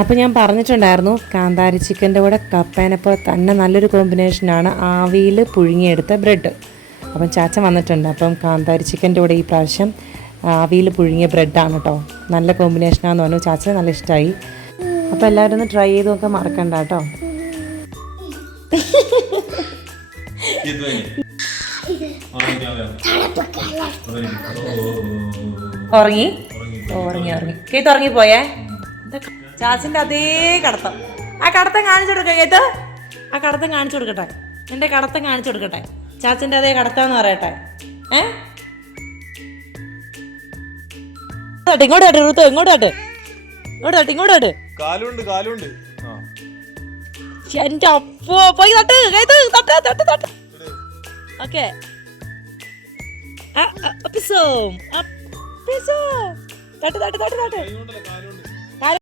അപ്പോൾ ഞാൻ പറഞ്ഞിട്ടുണ്ടായിരുന്നു കാന്താരി ചിക്കൻ്റെ കൂടെ കപ്പേനപ്പോൾ തന്നെ നല്ലൊരു കോമ്പിനേഷനാണ് ആവിയിൽ പുഴുങ്ങിയെടുത്ത ബ്രെഡ്. അപ്പം ചാച്ചൻ വന്നിട്ടുണ്ട്. അപ്പം കാന്താരി ചിക്കൻ്റെ കൂടെ ഈ പ്രാവശ്യം ആവിയിൽ പുഴുങ്ങിയ ബ്രെഡാണ് കേട്ടോ. നല്ല കോമ്പിനേഷനാണെന്ന് പറഞ്ഞു. ചാച്ചന് നല്ല ഇഷ്ടമായി. അപ്പോൾ എല്ലാവരും ഒന്ന് ട്രൈ ചെയ്ത് നോക്കാൻ മറക്കണ്ട കേട്ടോ. ഉറങ്ങി കേത്ത് ഉറങ്ങിപ്പോയേ. ചാച്ചിൻ്റെ അതേ കടത്തം. ആ കടത്തം കാണിച്ചു കൊടുക്കാം കേത്ത്. ആ കടത്തം കാണിച്ചു കൊടുക്കട്ടെ. എൻ്റെ കടത്തം കാണിച്ചു കൊടുക്കട്ടെ. ചാച്ചിൻ്റെ അതേ കടത്താന്ന് പറയട്ടെ. ഇങ്ങോട്ടാട്ട് ഋതു, ഇങ്ങോട്ടാട്ട് ഇങ്ങോട്ടാട്ട്. എന്റെ അപ്പോ പോയി തട്ട് കേത്ത്, തട്ട്. ഓക്കെ തട്ട്.